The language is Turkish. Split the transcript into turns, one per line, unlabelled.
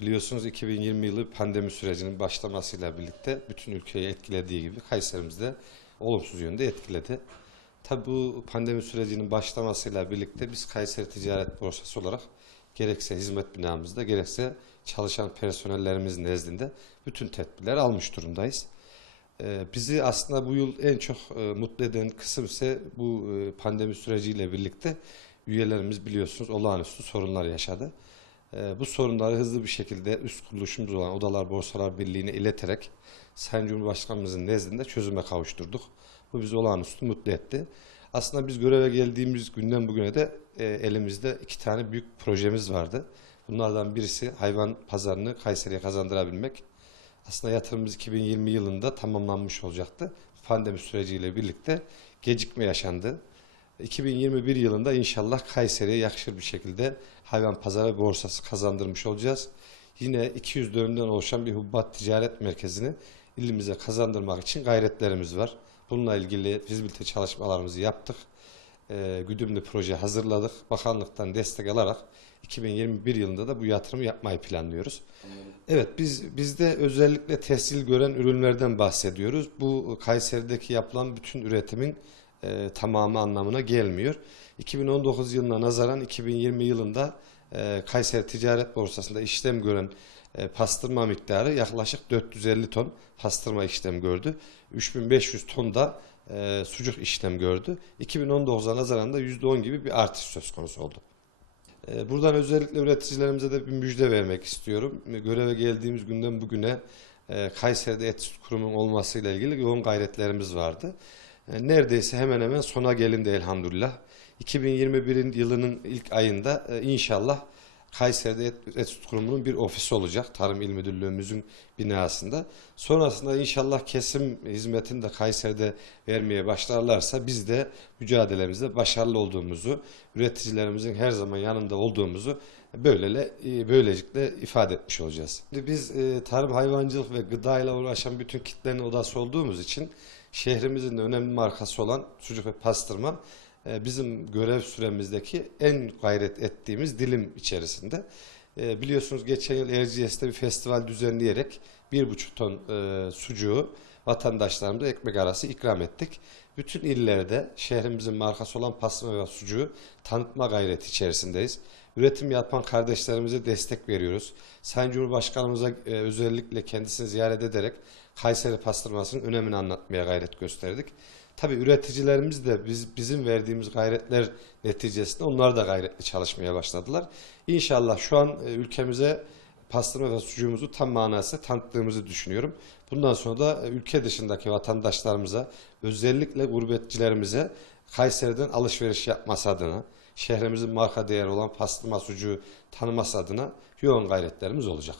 Biliyorsunuz 2020 yılı pandemi sürecinin başlamasıyla birlikte bütün ülkeyi etkilediği gibi Kayserimizde olumsuz yönde etkiledi. Tabi bu pandemi sürecinin başlamasıyla birlikte biz Kayseri Ticaret Borsası olarak gerekse hizmet binamızda gerekse çalışan personellerimiz nezdinde bütün tedbirleri almış durumdayız. Ee, Bizi aslında bu yıl en çok e, mutlu eden kısım ise bu e, pandemi süreciyle birlikte üyelerimiz biliyorsunuz olağanüstü sorunlar yaşadı. Ee, Bu sorunları hızlı bir şekilde üst kuruluşumuz olan Odalar Borsalar Birliği'ne ileterek Sayın Cumhurbaşkanımızın nezdinde çözüme kavuşturduk. Bu bizi olağanüstü mutlu etti. Aslında biz göreve geldiğimiz günden bugüne de e, elimizde iki tane büyük projemiz vardı. Bunlardan birisi hayvan pazarını Kayseri'ye kazandırabilmek. Aslında yatırımımız 2020 yılında tamamlanmış olacaktı. Pandemi süreciyle birlikte gecikme yaşandı. 2021 yılında inşallah Kayseri'ye yakışır bir şekilde hayvan pazarı borsası kazandırmış olacağız. Yine 200 dönümden oluşan bir hubbat ticaret merkezini ilimize kazandırmak için gayretlerimiz var. Bununla ilgili fizibilite çalışmalarımızı yaptık. Ee, güdümlü proje hazırladık. Bakanlıktan destek alarak 2021 yılında da bu yatırımı yapmayı planlıyoruz. Evet biz bizde özellikle tescil gören ürünlerden bahsediyoruz. Bu Kayseri'deki yapılan bütün üretimin e, tamamı anlamına gelmiyor. 2019 yılına nazaran 2020 yılında e, Kayseri Ticaret Borsası'nda işlem gören e, pastırma miktarı yaklaşık 450 ton pastırma işlem gördü. 3500 ton da e, sucuk işlem gördü. 2019'a nazaran da %10 gibi bir artış söz konusu oldu. E, Buradan özellikle üreticilerimize de bir müjde vermek istiyorum. Göreve geldiğimiz günden bugüne e, Kayseri'de et süt kurumunun olmasıyla ilgili yoğun gayretlerimiz vardı. E, Neredeyse hemen hemen sona gelindi elhamdülillah. 2021 yılının ilk ayında e, inşallah Kayseri'de Et, Et Süt Kurumu'nun bir ofisi olacak. Tarım İl Müdürlüğümüzün binasında. Sonrasında inşallah kesim hizmetini de Kayseri'de vermeye başlarlarsa biz de mücadelemizde başarılı olduğumuzu, üreticilerimizin her zaman yanında olduğumuzu böylele e, böylelikle ifade etmiş olacağız. Şimdi biz tarım, hayvancılık ve gıdayla uğraşan bütün kitlerin odası olduğumuz için şehrimizin de önemli markası olan sucuk ve pastırma e, bizim görev süremizdeki en gayret ettiğimiz dilim içerisinde. E, Biliyorsunuz geçen yıl Erciyes'te bir festival düzenleyerek bir buçuk ton e, sucuğu vatandaşlarımıza ekmek arası ikram ettik. Bütün illerde şehrimizin markası olan pastırma ve sucuğu tanıtma gayreti içerisindeyiz. Üretim yapan kardeşlerimize destek veriyoruz. Sayın Cumhurbaşkanımıza e, özellikle kendisini ziyaret ederek Kayseri pastırmasının önemini anlatmaya gayret gösterdik. Tabii üreticilerimiz de biz bizim verdiğimiz gayretler neticesinde onlar da gayretli çalışmaya başladılar. İnşallah şu an e, ülkemize pastırma ve sucuğumuzu tam manasıyla tanıttığımızı düşünüyorum. Bundan sonra da e, ülke dışındaki vatandaşlarımıza özellikle gurbetçilerimize Kayseri'den alışveriş yapması adına şehrimizin marka değeri olan pastırma sucuğu tanıması adına yoğun gayretlerimiz olacak.